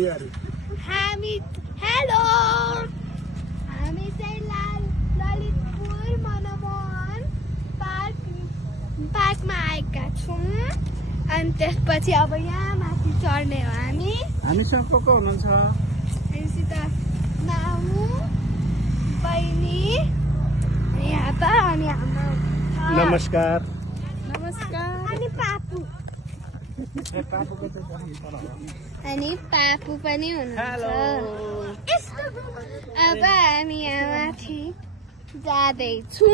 हामी हेलो हामी चाहिँ ललितपुर मनमोहन पार्कमा आएका छौँ अनि त्यसपछि अब यहाँ माथि चढ्ने हो हामीसँग को हुनुहुन्छ? हामीसित मामु बहिनी यहाँ अनि हाम्रो नमस्कार। अनि पापु पनि हुनुहुन्छ। अब हामी यहाँ माथि जाँदैछौँ।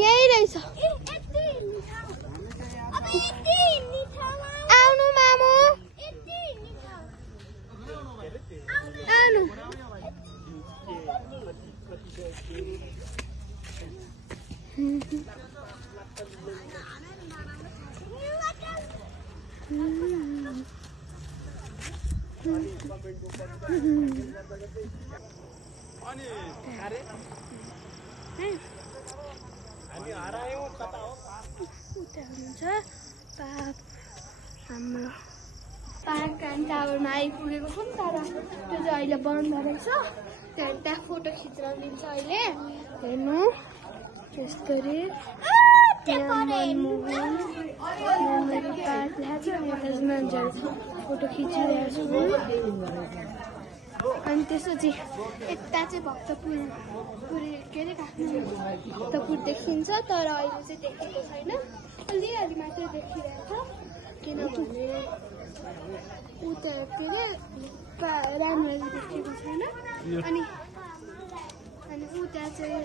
यही रहेछ। आउनु मामु आउनु। हाम्रो पार्क एन्ड टावरमा आइपुगेको छौँ तर त्यो चाहिँ अहिले बन्द रहेछ। त्यहाँ फोटो खिच्न दिन्छ अहिले। हेर्नु यस्तो गरी पार्क ल्याएको छ अनि यता मान्छेहरू फोटो खिचिरहेको छु। अनि त्यसपछि यता चाहिँ भक्तपुर के अरे काठमाडौँ भक्तपुर देखिन्छ तर अहिले चाहिँ देखेको छैन। अलिअलि मात्रै देखिरहेछ किनभने उता के अरे राम्रो देखेको छैन। अनि उता चाहिँ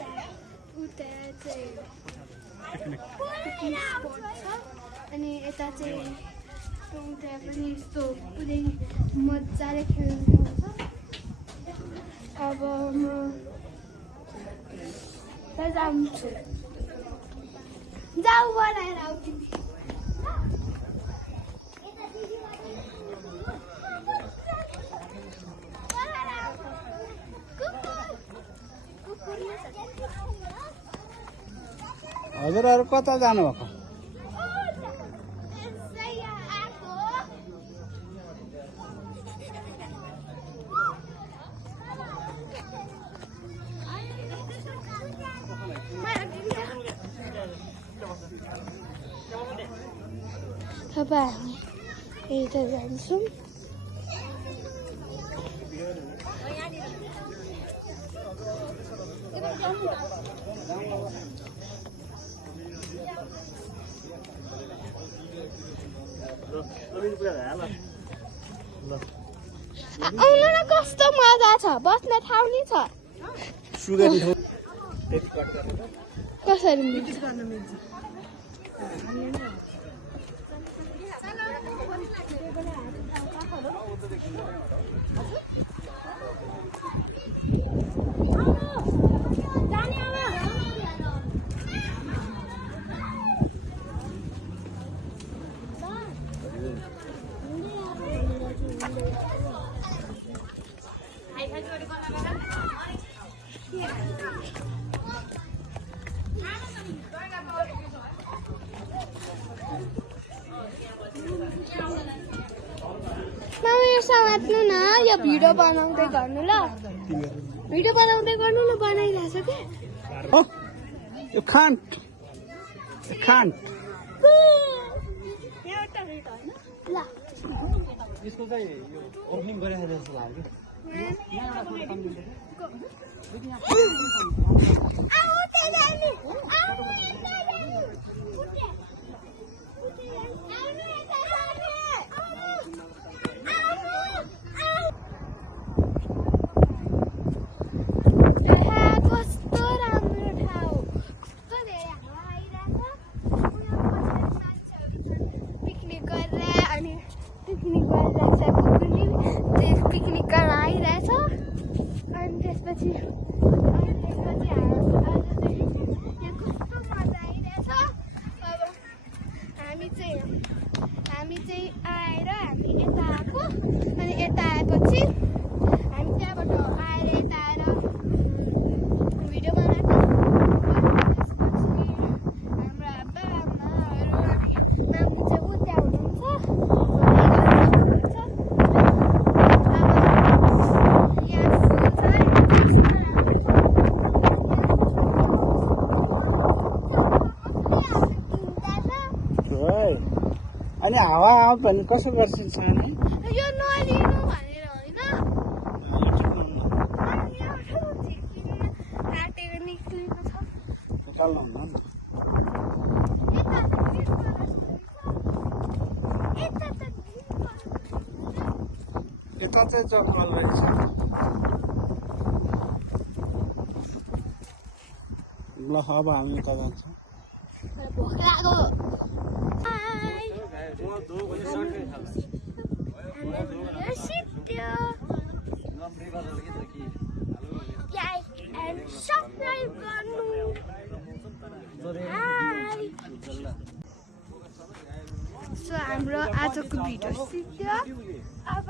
पिकनिक स्पोट छ अनि यता चाहिँ उता पनि यस्तो पुरै मजाले खेल्नु पाउँछ। अब म जान्छु जाऊ बनाएर आऊ तिमी। हजुरहरू कता जानुभएको? अब हामी यता जान्छौँ। आउनु न कस्तो मजा छ। बस्न ठाउँ नि छ। कसरी मिल्छ? समात्नु न यो भिडियो बनाउँदै गर्नु ल। भिडियो बनाउँदै गर्नु ल। बनाइरहेछ कि यो खान्ट ल यसको चाहिँ यो ओपनिङ गरेको जस्तो लाग्यो। पिकनिक गर्न आइरहेछ अनि त्यसपछि आज चाहिँ यहाँ कस्तो मजा अब भने कसो गर्छिन् सानै यो नलिनु भनेर होइन काटेको निक्लिएको छ निकाल्नु हुन्न नि यता चाहिँ जङ्गल रहेछ ल अब हामी उता जान्छौँ भोक लाग्यो सो हाम्रो आजको भिडियो सिक्यो अब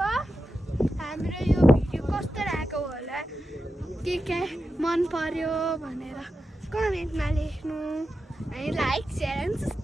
हाम्रो यो भिडियो कस्तो लाग्यो होला के मन पर्यो भनेर कमेन्टमा लेख्नु अनि लाइक सेयर एन्ड